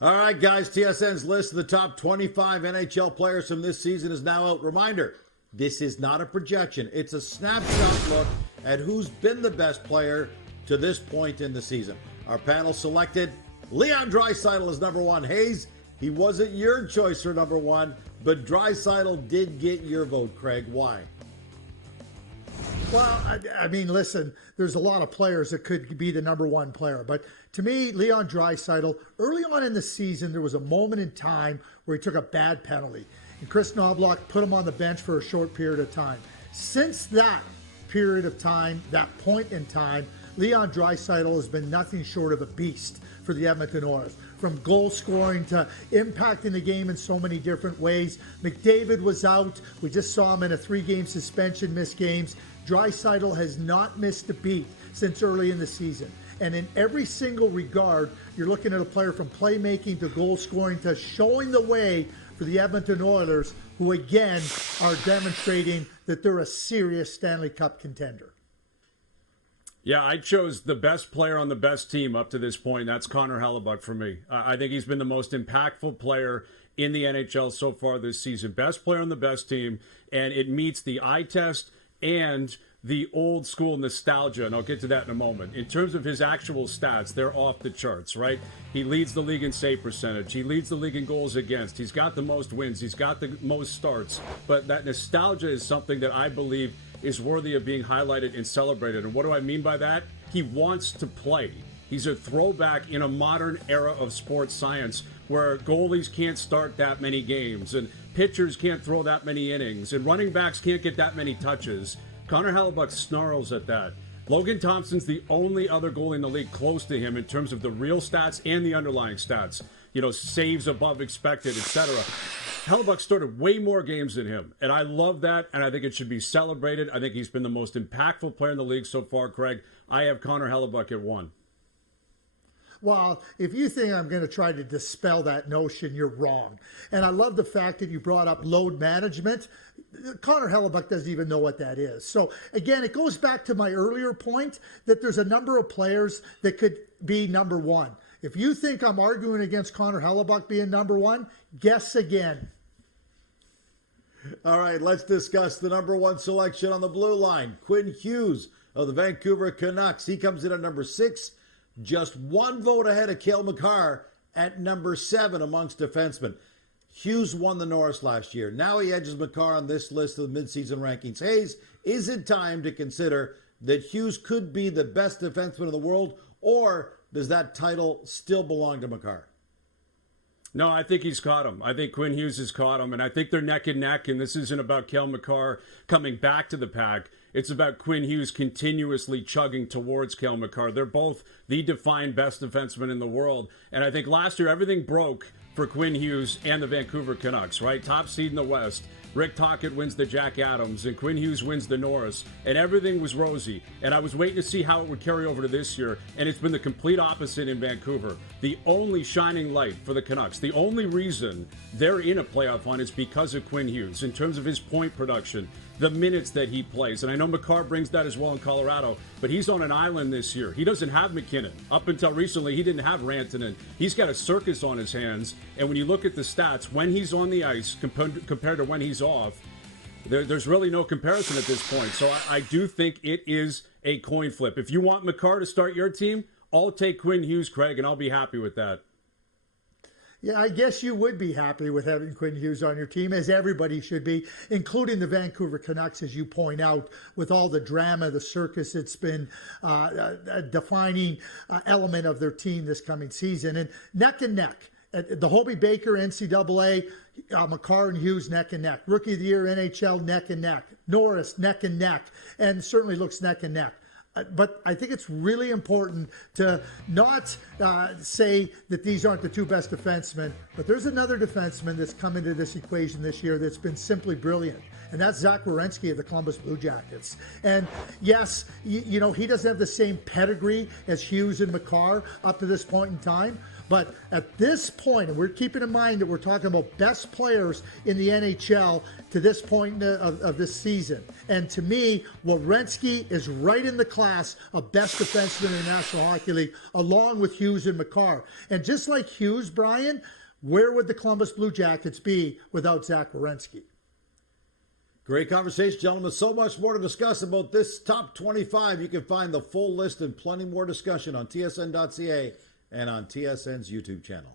All right, guys, TSN's list of the top 25 NHL players from this season is now out. Reminder, this is not a projection. It's a snapshot look at who's been the best player to this point in the season. Our panel selected Leon Draisaitl as number one. Hayes, he wasn't your choice for number one, but Draisaitl did get your vote, Craig. Why? Well, I mean, listen, there's a lot of players that could be the number one player. But to me, Leon Draisaitl, early on in the season, there was a moment in time where he took a bad penalty. And Chris Knoblauch put him on the bench for a short period of time. Since that period of time, that point in time, Leon Draisaitl has been nothing short of a beast for the Edmonton Oilers. From goal scoring to impacting the game in so many different ways. McDavid was out. We just saw him in a 3-game suspension, missed games. Draisaitl has not missed a beat since early in the season. And in every single regard, you're looking at a player from playmaking to goal scoring to showing the way for the Edmonton Oilers, who again are demonstrating that they're a serious Stanley Cup contender. Yeah, I chose the best player on the best team up to this point. That's Connor Hellebuyck for me. I think he's been the most impactful player in the NHL so far this season. Best player on the best team, and it meets the eye test and the old school nostalgia, and I'll get to that in a moment. In terms of his actual stats, they're off the charts, right? He leads the league in save percentage. He leads the league in goals against. He's got the most wins. He's got the most starts. But that nostalgia is something that I believe is worthy of being highlighted and celebrated. And what do I mean by that? He wants to play. He's a throwback in a modern era of sports science where goalies can't start that many games and pitchers can't throw that many innings and running backs can't get that many touches. Connor Hellebuyck snarls at that. Logan Thompson's the only other goalie in the league close to him in terms of the real stats and the underlying stats. You know, saves above expected, etc. Hellebuyck started way more games than him, and I love that, and I think it should be celebrated. I think he's been the most impactful player in the league so far, Craig. I have Connor Hellebuyck at 1. Well, if you think I'm going to try to dispel that notion, you're wrong. And I love the fact that you brought up load management. Connor Hellebuyck doesn't even know what that is. So, again, it goes back to my earlier point that there's a number of players that could be number one. If you think I'm arguing against Connor Hellebuyck being number one, guess again. All right, let's discuss the number one selection on the blue line. Quinn Hughes of the Vancouver Canucks. He comes in at number 6. Just one vote ahead of Cale Makar at number 7 amongst defensemen. Hughes won the Norris last year. Now he edges Makar on this list of the midseason rankings. Hayes, is it time to consider that Hughes could be the best defenseman in the world, or does that title still belong to Makar? No, I think he's caught him. I think Quinn Hughes has caught him, and I think they're neck and neck, and this isn't about Cale Makar coming back to the pack. It's about Quinn Hughes continuously chugging towards Cale Makar. They're both the defined best defensemen in the world, and I think last year everything broke for Quinn Hughes and the Vancouver Canucks, right? Top seed in the West. Rick Tocchet wins the Jack Adams, and Quinn Hughes wins the Norris, and everything was rosy. And I was waiting to see how it would carry over to this year, and it's been the complete opposite in Vancouver. The only shining light for the Canucks, the only reason they're in a playoff hunt is because of Quinn Hughes in terms of his point production, the minutes that he plays. And I know Makar brings that as well in Colorado, but he's on an island this year. He doesn't have McKinnon. Up until recently, he didn't have Rantanen. He's got a circus on his hands, and when you look at the stats, when he's on the ice compared to when he's off, there's really no comparison at this point. So I do think it is a coin flip. If you want Makar to start your team, I'll take Quinn Hughes, Craig, and I'll be happy with that. Yeah, I guess you would be happy with having Quinn Hughes on your team, as everybody should be, including the Vancouver Canucks, as you point out, with all the drama, the circus. It's been a defining element of their team this coming season. And neck and neck. The Hobey Baker NCAA, Makar and Hughes neck and neck. Rookie of the Year NHL neck and neck. Norris neck and neck. And certainly looks neck and neck. But I think it's really important to not say that these aren't the two best defensemen, but there's another defenseman that's come into this equation this year that's been simply brilliant, and that's Zach Werenski of the Columbus Blue Jackets. And yes, you know, he doesn't have the same pedigree as Hughes and Makar up to this point in time, But at this point, and we're keeping in mind that we're talking about best players in the NHL to this point of this season. And to me, Werenski is right in the class of best defenseman in the National Hockey League, along with Hughes and Makar. And just like Hughes, Brian, where would the Columbus Blue Jackets be without Zach Werenski? Great conversation, gentlemen. So much more to discuss about this top 25. You can find the full list and plenty more discussion on tsn.ca and on TSN's YouTube channel.